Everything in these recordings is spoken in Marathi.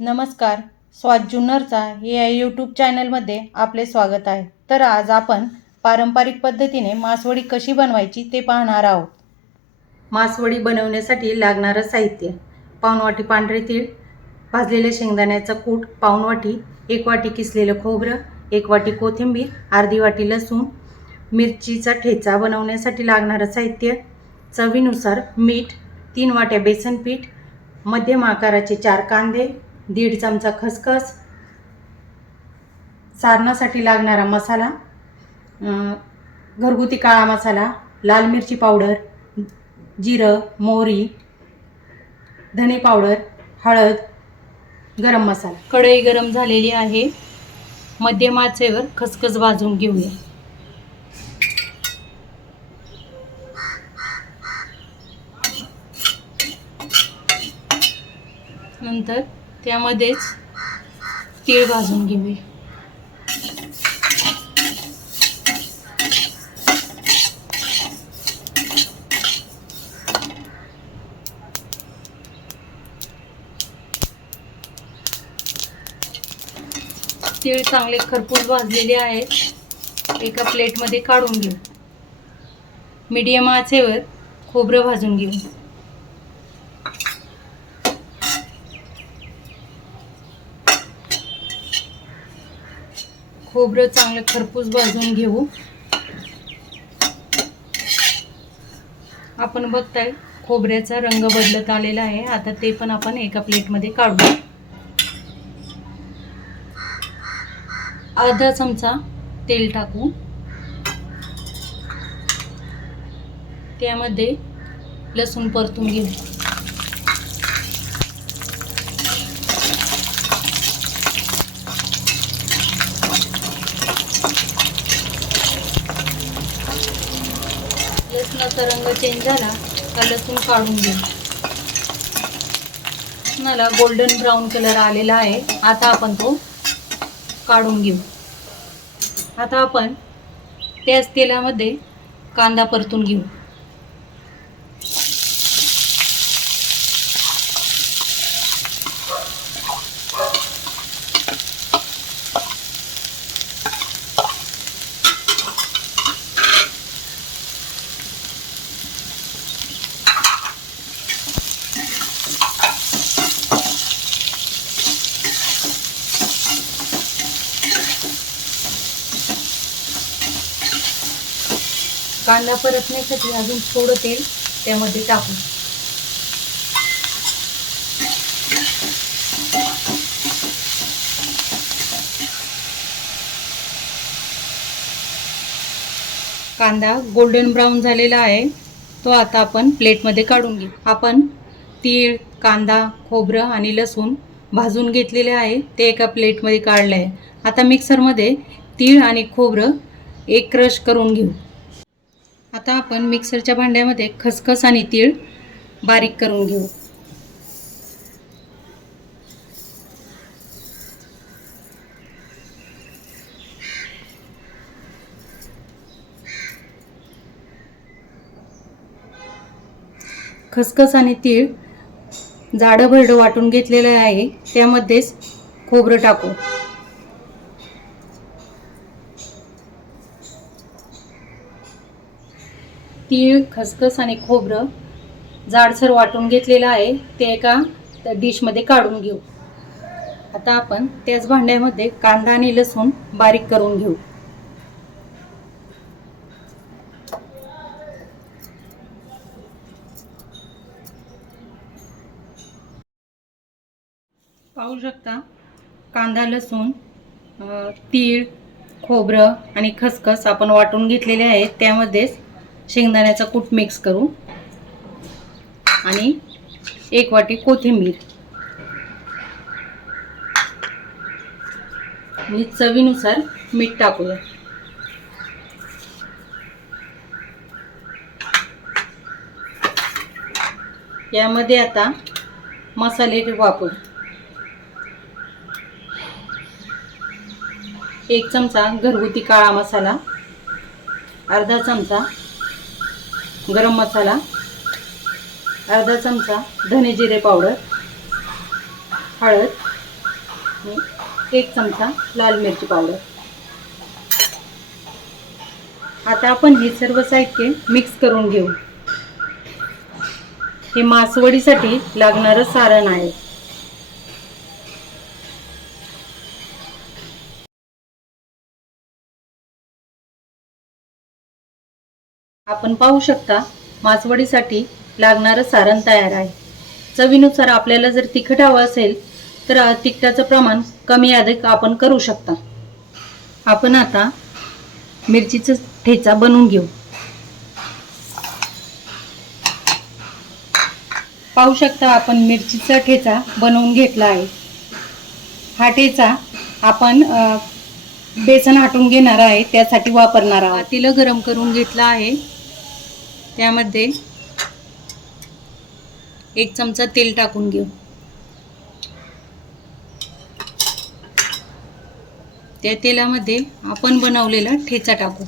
नमस्कार. स्वाद जुन्नरचा या यूट्यूब चॅनलमध्ये आपले स्वागत आहे. तर आज आपण पारंपरिक पद्धतीने मासवडी कशी बनवायची ते पाहणार आहोत. मासवडी बनवण्यासाठी लागणारं साहित्य: पाऊण वाटी पांढरे तीळ, भाजलेल्या शेंगदाण्याचा कूट पाऊण वाटी, 1 वाटी किसलेलं खोबरं, 1 वाटी कोथिंबीर, अर्धी वाटी लसूण, मिरचीचा ठेचा. बनवण्यासाठी लागणारं साहित्य: चवीनुसार मीठ, 3 वाट्या बेसन पीठ, मध्यम आकाराचे 4 कांदे, 1.5 चमचा खसखस. सारणासाठी लागणारा मसाला: घरगुती काळा मसाला, लाल मिरची पावडर, जिरं, मोहरी, धने पावडर, हळद, गरम मसाला. कढई गरम झालेली आहे. मध्यम आचेवर खसखस भाजून घेऊया. नंतर त्यामध्येच तीळ भाजून घेऊया. तीळ चांगले खरपूस भाजलेले आहेत. एका प्लेटमध्ये काढून घेऊ. मीडियम आचेवर खोबरं भाजून घेऊ. खोबरं चांगलं खरपूस भाजून घेऊ. आपण बघताय खोबऱ्याचा रंग बदलत आलेला आहे. आता ते पण आपण एका प्लेटमध्ये काढू. अर्धा चमचा तेल टाकू. त्यामध्ये लसूण परतून घेऊ. लसणाचा रंग चेंज झाला का लसूण काढून घेऊ. लसणाला गोल्डन ब्राऊन कलर आलेला आहे. आता आपण तो काढून घेऊ. आता आपण त्याच तेलामध्ये कांदा परतून घेऊ. कांदा परतण्यासाठी अजून थोडं तेल त्यामध्ये टाकू. कांदा गोल्डन ब्राऊन झालेला आहे. तो आता आपण प्लेटमध्ये काढून घेऊ. आपण तीळ, कांदा, खोबरं आणि लसूण भाजून घेतलेले आहे. ते एका प्लेटमध्ये काढले आहे. आता मिक्सरमध्ये तीळ आणि खोबरं एक क्रश करून घेऊ. आता आपण मिक्सरच्या भांड्यामध्ये खसखस आणि तीळ बारीक करून घेऊ. खसखस आणि तीळ जाडं भरडं वाटून घेतलेलं आहे. त्यामध्येच खोबरं टाकू. तीळ, खसखस आणि खोबरं जाडसर वाटून घेतलेलं आहे. ते एका डिशमध्ये काढून घेऊ. आता आपण त्याच भांड्यामध्ये कांदा आणि लसूण बारीक करून घेऊ. पाहू शकता कांदा, लसूण, तीळ, खोबरं आणि खसखस आपण वाटून घेतलेले आहेत. त्यामध्येच शेंगदाण्याचा कूट मिक्स करू आणि 1 वाटी कोथिंबीर आणि चवीनुसार मीठ टाकूया. यामध्ये आता मसाले वापरू. 1 चमचा घरगुती काळा मसाला, अर्धा चमचा गरम मसाला, अर्धा चमचा धने जिरे पावडर, हळद, आणि 1 चमचा लाल मिरची पावडर. आता आपण हे सर्व साहित्य मिक्स करून घेऊ. हे मासवडीसाठी लागणारं सारण आहे. आपण पाहू शकता मासवडीसाठी लागणारं सारण तयार आहे. चवीनुसार आपल्याला जर तिखट हवं असेल तर तिखटाचं प्रमाण कमी अधिक आपण करू शकता. आपण आता मिरचीचा ठेचा बनवून घेऊ. पाहू शकता आपण मिरचीचा ठेचा बनवून घेतला आहे. हा ठेचा आपण बेसन हटवून घेणार आहे, त्यासाठी वापरणार आहोत. पातेलं गरम करून घेतलं आहे. त्यामध्ये 1 चमचा तेल टाकून घेऊ. त्या तेलामध्ये आपण बनवलेला ठेचा टाकू.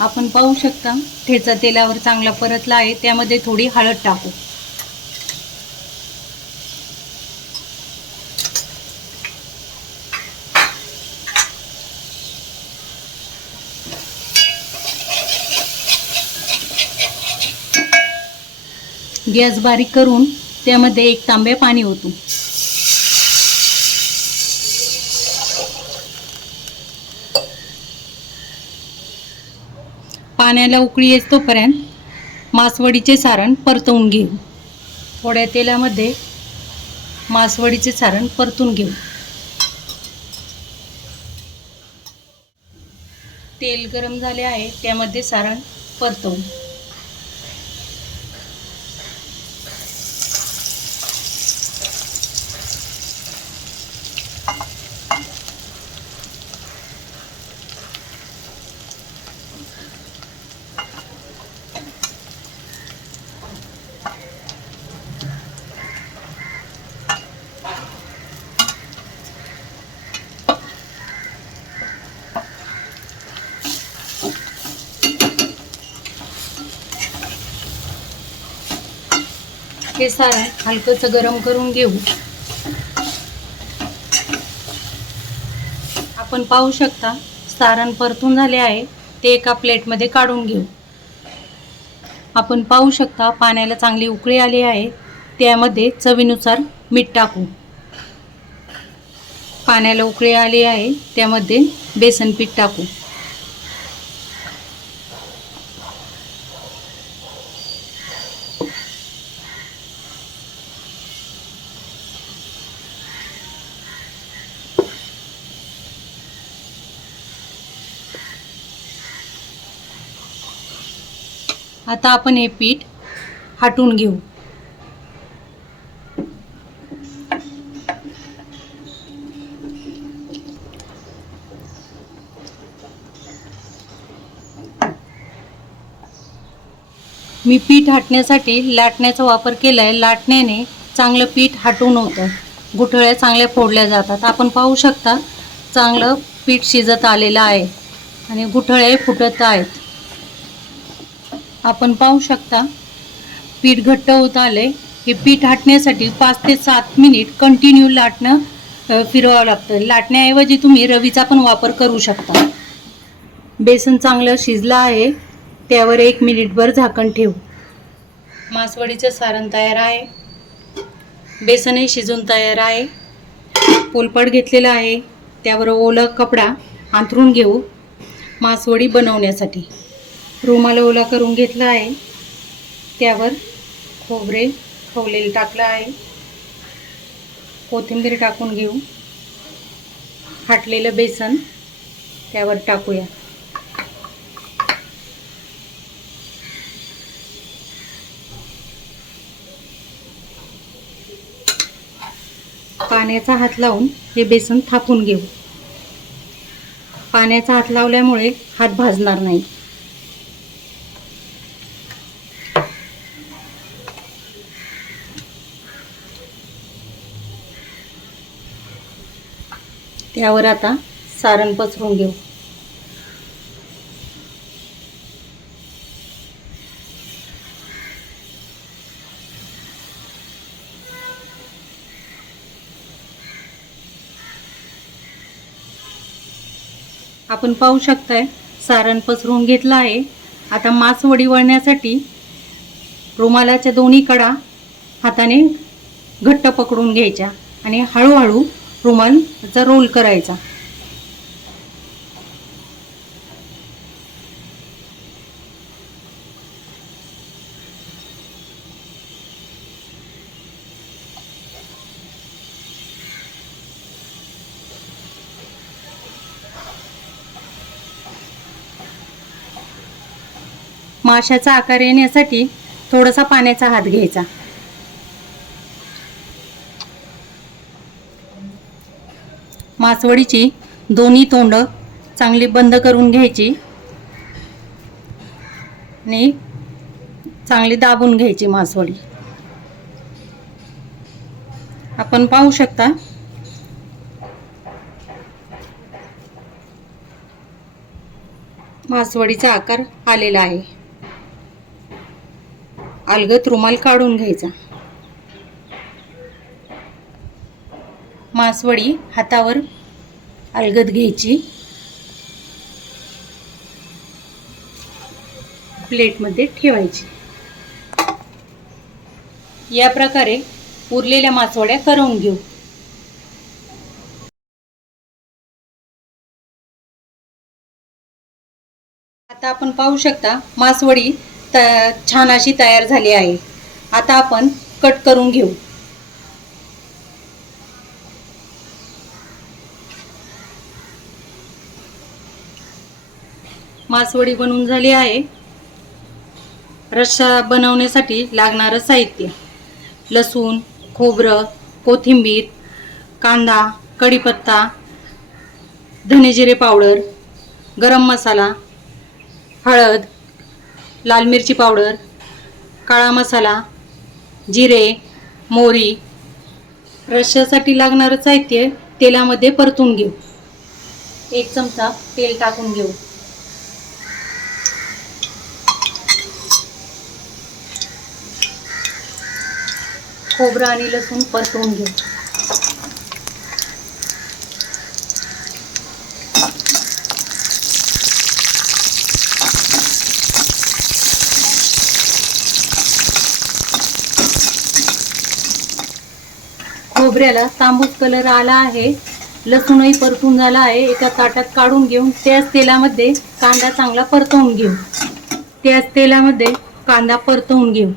आपण पाहू शकता ठेचा तेलावर चांगला परतला आहे. त्यामध्ये थोडी हळद टाकू. गॅस बारीक करून त्यामध्ये 1 तांब्या पाणी ओतू. पाण्याला उकळी येतोपर्यंत मासवडीचे सारण परतवून घेऊ. थोड्या तेलामध्ये मासवडीचे सारण परतून घेऊ. तेल गरम झाले आहे, त्यामध्ये सारण परतवू. हे सारण हलकंसं गरम करून घेऊ. आपण पाहू शकता सारण परतून झाले आहे. ते एका प्लेटमध्ये काढून घेऊ. आपण पाहू शकता पाण्याला चांगली उकळी आली आहे. त्यामध्ये चवीनुसार मीठ टाकू. पाण्याला उकळी आली आहे, त्यामध्ये बेसन पीठ टाकू. आता आपण हे पीठ हटवून घेऊ. मी पीठ हटण्यासाठी लाटण्याचा वापर केला आहे. लाटण्याने चांगलं पीठ हटून होतं. गुठळ्या चांगल्या फोडल्या जातात. आपण पाहू शकता चांगलं पीठ शिजत आलेलं आहे आणि गुठळे फुटत आहेत. आपण पाहू शकता पीठ घट्ट होत आले. हे पीठ हटण्यासाठी 5 ते 7 मिनिट कंटिन्यू लाटणं फिरवावं लागतं. लाटण्याऐवजी तुम्ही रवीचा पण वापर करू शकता. बेसन चांगलं शिजलं आहे. त्यावर 1 मिनिटभर झाकण ठेवू. मासवडीचं सारण तयार आहे. बेसनही शिजून तयार आहे. पोलपाट घेतलेला आहे. त्यावर ओला कपडा अंथरून घेऊ. मासवडी बनवण्यासाठी रुमाल ओला करून घेतला आहे. त्यावर खोबरे खवलेले टाकलं आहे. कोथिंबीर टाकून घेऊ. हटलेलं बेसन त्यावर टाकूया. पाण्याचा हात लावून हे बेसन थापून घेऊ. पाण्याचा हात लावल्यामुळे हात भाजणार नाही. त्यावर आता सारण पसरून घेऊ. आपण पाहू शकताय सारण पसरून घेतलं आहे. आता मासवडी वळण्यासाठी रुमालाच्या दोन्ही कडा हाताने घट्ट पकडून घ्यायच्या आणि हळूहळू रुमालचा रोल करायचा. माशाचा आकार येण्यासाठी थोडासा पाण्याचा हात घ्यायचा. मासवडीची दोन्ही तोंड चांगली बंद करून घ्यायची आणि चांगली दाबून घ्यायची मासवडी. आपण पाहू शकता मासवडीचा आकार आलेला आहे. अलगद रुमाल काढून घ्यायचा. मासवडी हातावर अलगद घ्यायची. प्लेटमध्ये ठेवायची. या प्रकारे उरलेल्या मासवड्या करून घेऊ. आता आपण पाहू शकता मासवडी छान अशी तयार झाली आहे. आता आपण कट करून घेऊ. मासवडी बनवून झाली आहे. रस्सा बनवण्यासाठी लागणारं साहित्य: लसूण, खोबरं, कोथिंबीर, कांदा, कढीपत्ता, धने जिरे पावडर, गरम मसाला, हळद, लाल मिरची पावडर, काळा मसाला, जिरे, मोहरी. रश्श्यासाठी लागणारं साहित्य तेलामध्ये परतून घेऊ. 1 चमचा तेल टाकून घेऊ. खोबरं आणि लसूण परतवून घेऊ. खोबऱ्याला तांबूस कलर आला आहे. लसूणही परतून झाला आहे. एका ताटात काढून घेऊन त्याच तेलामध्ये कांदा चांगला परतवून घेऊ. त्याच तेलामध्ये कांदा परतवून घेऊ.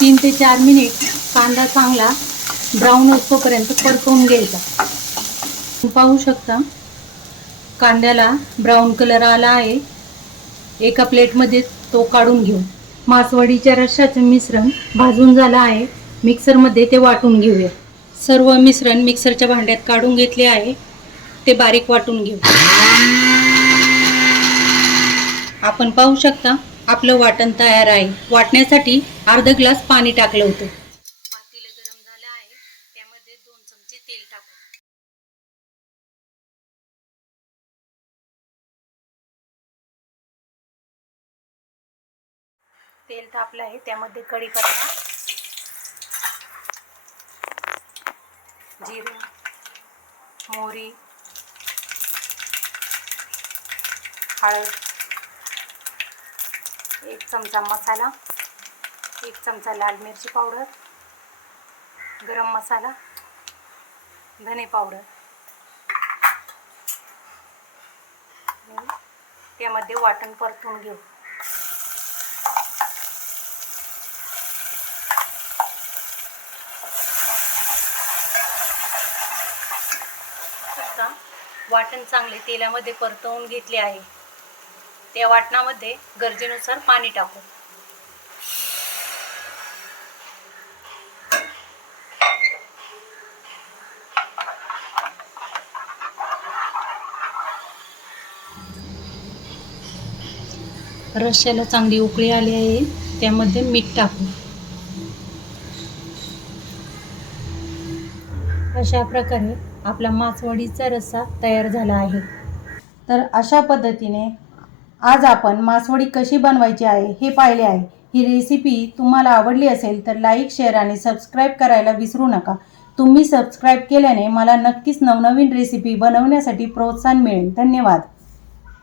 तीन ते 4 मिनिट कांदा चांगला ब्राऊन होईपर्यंत परतवून घ्यायचा. पाहू शकता कांद्याला ब्राऊन कलर आला आहे. एका प्लेटमध्ये तो काढून घेऊ. मासवडीच्या रश्श्याचे मिश्रण भाजून झालं आहे. मिक्सरमध्ये ते वाटून घेऊया. सर्व मिश्रण मिक्सरच्या भांड्यात काढून घेतले आहे. ते बारीक वाटून घेऊ. आपण पाहू शकता आपलं वाटण तयार आहे. वाटण्यासाठी अर्धा ग्लास पाणी टाकलं होतं. पातेलं गरम झालं आहे. त्यामध्ये 2 चमचे तेल टाकू. तेल तापलं आहे. त्यामध्ये कढीपत्ता, जिरे, मोहरी, हळद, 1 चमचा मसाला, 1 चमचा लाल मिरची पावडर, गरम मसाला, धने पावडर. त्यामध्ये वाटण परतून घेऊ. वाटण चांगले तेलामध्ये परतवून घेतले आहे. त्या वाटणामध्ये गरजेनुसार पाणी टाकू. रश्श्याला चांगली उकळी आली आहे, त्यामध्ये मीठ टाकू. अशा प्रकारे आपला मासवडीचा रस्सा तयार झाला आहे. तर अशा पद्धतीने आज आपण मासवडी कशी बनवायची आहे हे पाहिले आहे. ही रेसिपी तुम्हाला आवडली असेल तर लाईक, शेअर आणि सबस्क्राईब करायला विसरू नका. तुम्ही सबस्क्राईब केल्याने मला नक्कीच नवनवीन रेसिपी बनवण्यासाठी प्रोत्साहन मिळेल. धन्यवाद.